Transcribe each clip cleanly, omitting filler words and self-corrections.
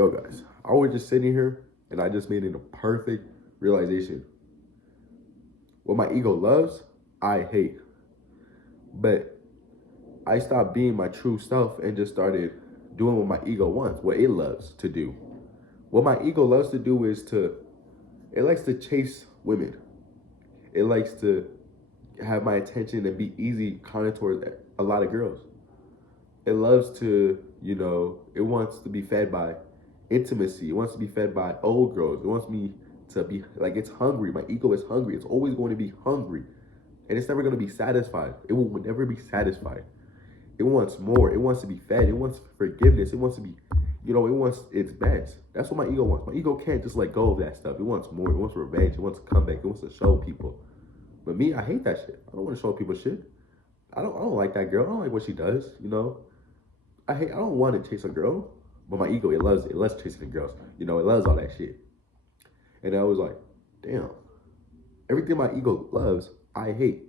Yo, guys, I was just sitting here and I just made it a perfect realization. What my ego loves, I hate. But I stopped being my true self and just started doing what my ego wants, what it loves to do. What my ego loves to do is it likes to chase women. It likes to have my attention and be easy kind of towards a lot of girls. It loves to, it wants to be fed by intimacy. It wants to be fed by old girls. It wants me to be like, it's hungry. My ego is hungry. It's always going to be hungry. And it's never going to be satisfied. It will never be satisfied. It wants more. It wants to be fed. It wants forgiveness. It wants to be, it wants its best. That's what my ego wants. My ego can't just let go of that stuff. It wants more. It wants revenge. It wants to come back. It wants to show people. But me, I hate that shit. I don't want to show people shit. I don't like that girl. I don't like what she does. I don't want to chase a girl, but my ego, it loves it. It loves chasing girls. It loves all that shit. And I was like, damn, everything my ego loves, I hate.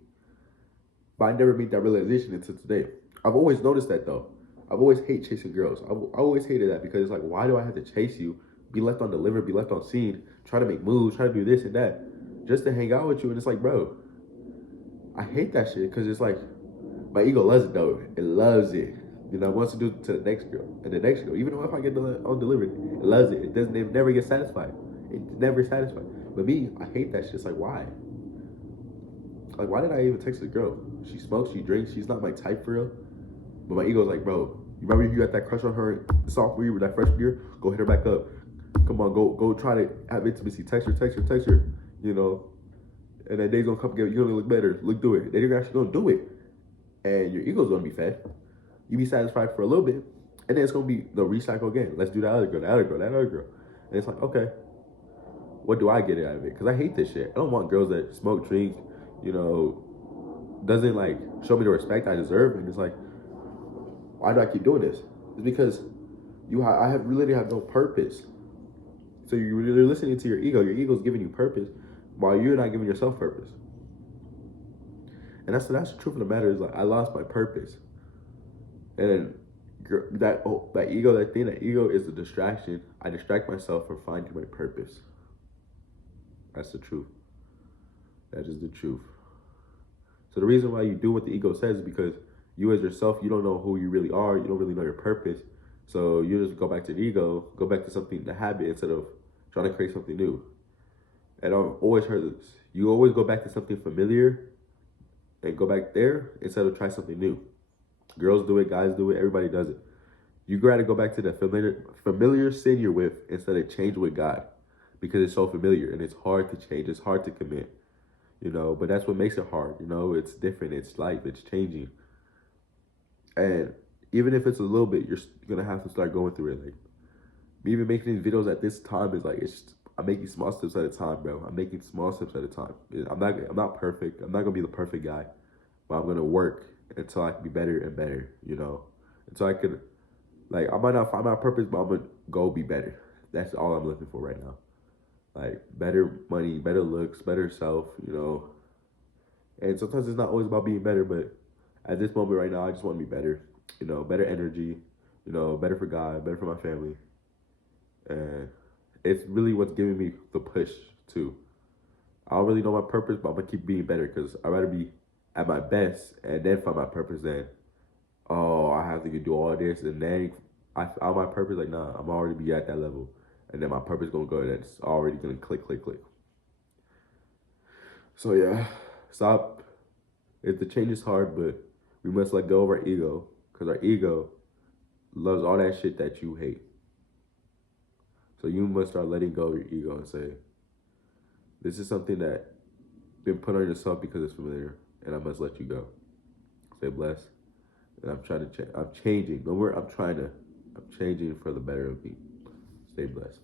But I never made that realization until today. I've always noticed that though. I've always hated chasing girls. I always hated that because it's like, why do I have to chase you, be left undelivered, be left on scene, try to make moves, try to do this and that, just to hang out with you? And it's like, bro, I hate that shit because it's like, my ego loves it though. It loves it. Wants to do it to the next girl and the next girl. Even if I get undelivered, it loves it. It never gets satisfied. It's never satisfied. But me, I hate that shit. It's like, why? Like, why did I even text a girl? She smokes, she drinks, she's not my type for real. But my ego's like, bro, you remember you got that crush on her sophomore year, that freshman year? Go hit her back up. Come on, go try to have intimacy. Text her. And that day's gonna come, you're gonna look better. Look through it. Then you're actually gonna do it. And your ego's gonna be fed. You be satisfied for a little bit, and then it's gonna be the recycle again. Let's do that other girl. And it's like, okay, what do I get out of it? Because I hate this shit. I don't want girls that smoke, drink, doesn't like show me the respect I deserve. And it's like, why do I keep doing this? It's because I really have no purpose. So you're really listening to your ego. Your ego's giving you purpose, while you're not giving yourself purpose. And that's the truth of the matter. Is like, I lost my purpose. And that ego is a distraction. I distract myself from finding my purpose. That's the truth. That is the truth. So the reason why you do what the ego says is because you as yourself, you don't know who you really are. You don't really know your purpose. So you just go back to the ego, go back to something, the habit, instead of trying to create something new. And I've always heard this. You always go back to something familiar and go back there instead of try something new. Girls do it, guys do it, everybody does it. You gotta go back to the familiar sin you're with instead of change with God, because it's so familiar and it's hard to change. It's hard to commit, but that's what makes it hard. It's different. It's life. It's changing. And even if it's a little bit, you're gonna have to start going through it. Like, me even making these videos at this time is like, I'm making small steps at a time, bro. I'm making small steps at a time. I'm not perfect. I'm not gonna be the perfect guy, but I'm gonna work until I can be better and better, until I could, like, I might not find my purpose, but I'm gonna go be better. That's all I'm looking for right now. Like, better money, better looks, better self, and sometimes it's not always about being better, but at this moment right now, I just want to be better, better energy, better for God, better for my family. And it's really what's giving me the push too. I don't really know my purpose, but I'm gonna keep being better because I'd rather be at my best and then find my purpose than, oh, I have to do all this and then I found my purpose. Like, nah, I'm already be at that level. And then my purpose gonna go, that's already gonna click. So yeah, stop. The change is hard, but we must let go of our ego, because our ego loves all that shit that you hate. So you must start letting go of your ego and say, this is something that been put on yourself because it's familiar, and I must let you go. Stay blessed. And I'm trying to I'm changing. I'm changing for the better of me. Stay blessed.